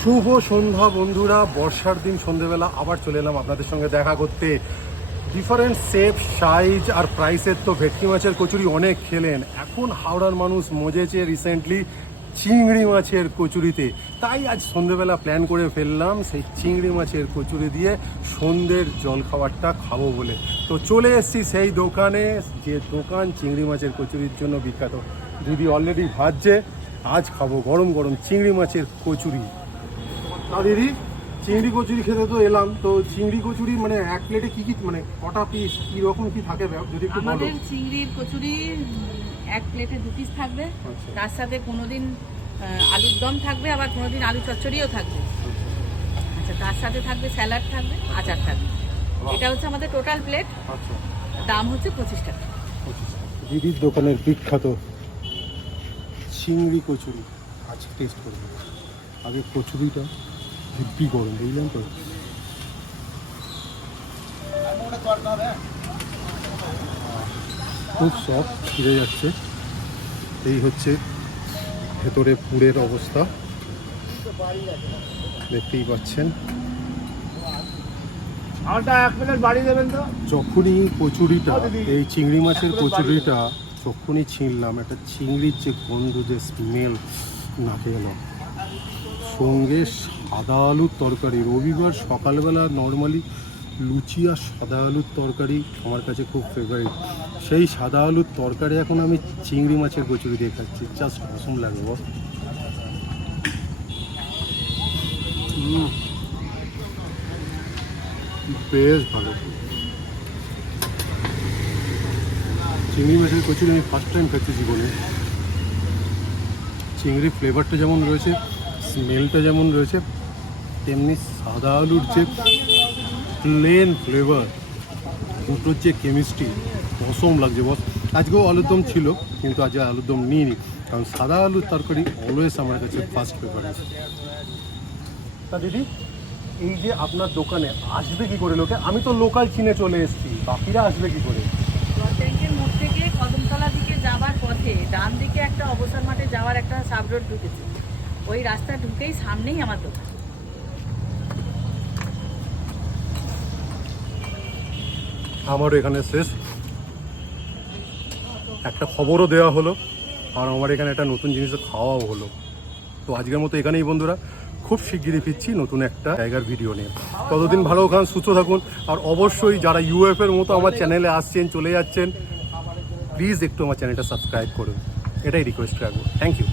শুভ সন্ধ্যা বন্ধুরা, বর্ষার দিন সন্ধ্যেবেলা আবার চলে এলাম আপনাদের সঙ্গে দেখা করতে। ডিফারেন্ট শেপ, সাইজ আর প্রাইসের তো ভেটকি মাছের কচুরি অনেক খেলেন। এখন হাওড়ার মানুষ মজেছে রিসেন্টলি চিংড়ি মাছের কচুরিতে। তাই আজ সন্ধ্যেবেলা প্ল্যান করে ফেললাম সেই চিংড়ি মাছের কচুরি দিয়ে সন্ধ্যের জলখাবারটা খাবো বলে। তো চলে এসেছি সেই দোকানে, যে দোকান চিংড়ি মাছের কচুরির জন্য বিখ্যাত। দিদি অলরেডি ভাজছে, আজ খাবো গরম গরম চিংড়ি মাছের কচুরি। দিদি, চিংড়ি কচুরি খেতে তো এলাম, তো চিংড়ি কচুরি মানে এক প্লেটে কি কি মানে কটা পিস কি রকম কি থাকে যদি একটু বলো। আমাদের চিংড়ির কচুরি এক প্লেটে 2 পিস থাকবে। তার সাথে কোনোদিন আলুর দম থাকবে, আবার কোনোদিন আলু চচ্চড়িও থাকবে। আচ্ছা, তার সাথে থাকবে স্যালাড, থাকবে আচার থাকবে। এটা হচ্ছে আমাদের টোটাল প্লেট। আচ্ছা, দাম হচ্ছে 25 টাকা। দিদির দোকানের বিখ্যাত চিংড়ি কচুরি আজ টেস্ট করবো। আগে কচুরিটা দিব্যি গরম, বুঝলেন তো। খুব সফট, ছিঁড়ে যাচ্ছে। এই হচ্ছে ভেতরে পুরের অবস্থা, দেখতেই পাচ্ছেন। যখনই কচুরিটা, এই চিংড়ি মাছের কচুরিটা যখনই ছিঁড়লাম, একটা চিংড়ির যে গন্ধ, যে স্মেল নাকে গেল। সঙ্গে সাদা আলুর তরকারি। রবিবার সকালবেলা নর্মালি লুচি আর সাদা আলুর তরকারি আমার কাছে খুব ফেভারিট। সেই সাদা আলুর তরকারি এখন আমি চিংড়ি মাছের কচুরি দিয়ে খাচ্ছি, জাস্ট অসম লাগে বল। বেশ ভালো। চিংড়ি মাছের কচুরি আমি ফার্স্ট টাইম খাচ্ছি জীবনে। চিংড়ির ফ্লেভারটা যেমন রয়েছে, স্মেলটা যেমন রয়েছে, তেমনি সাদা আলুর যে প্লেন ফ্লেভার, দুটোর যে কেমিস্ট্রি, অসম লাগছে বস। আজকেও আলুর দম ছিল, কিন্তু আজ আলুর দম নিইনি, কারণ সাদা আলুর তরকারি অলওয়েজ আমার কাছে ফার্স্ট প্রেফারেন্স। তা দিদি, এই যে আপনার দোকানে আসবে কি করে লোকে? আমি তো লোকাল চিনে চলে এসেছি, বাকিরা আসবে কি করে? ব্যাংকের মোড় থেকে কদমতলা দিকে যাওয়ার পথে ডান দিকে একটা অবসর মাঠে যাওয়ার একটা সাব রোড ঢুকেছে। ওই রাস্তা ঢুকেই সামনেই আমার দোকান। আমারও এখানে শেষ, একটা খবরও দেওয়া হলো, আর আমার এখানে একটা নতুন জিনিস খাওয়াও হলো। তো আজকের মতো এখানেই বন্ধুরা, খুব শিগগিরই ফিরছি নতুন একটা জায়গার ভিডিও নিয়ে। ততদিন ভালো খান, সুস্থ থাকুন। আর অবশ্যই যারা ইউএফের মতো আমার চ্যানেলে আসছেন, চলে যাচ্ছেন, প্লিজ একটু আমার চ্যানেলটা সাবস্ক্রাইব করুন, এটাই রিকোয়েস্ট রাখবো। Thank you.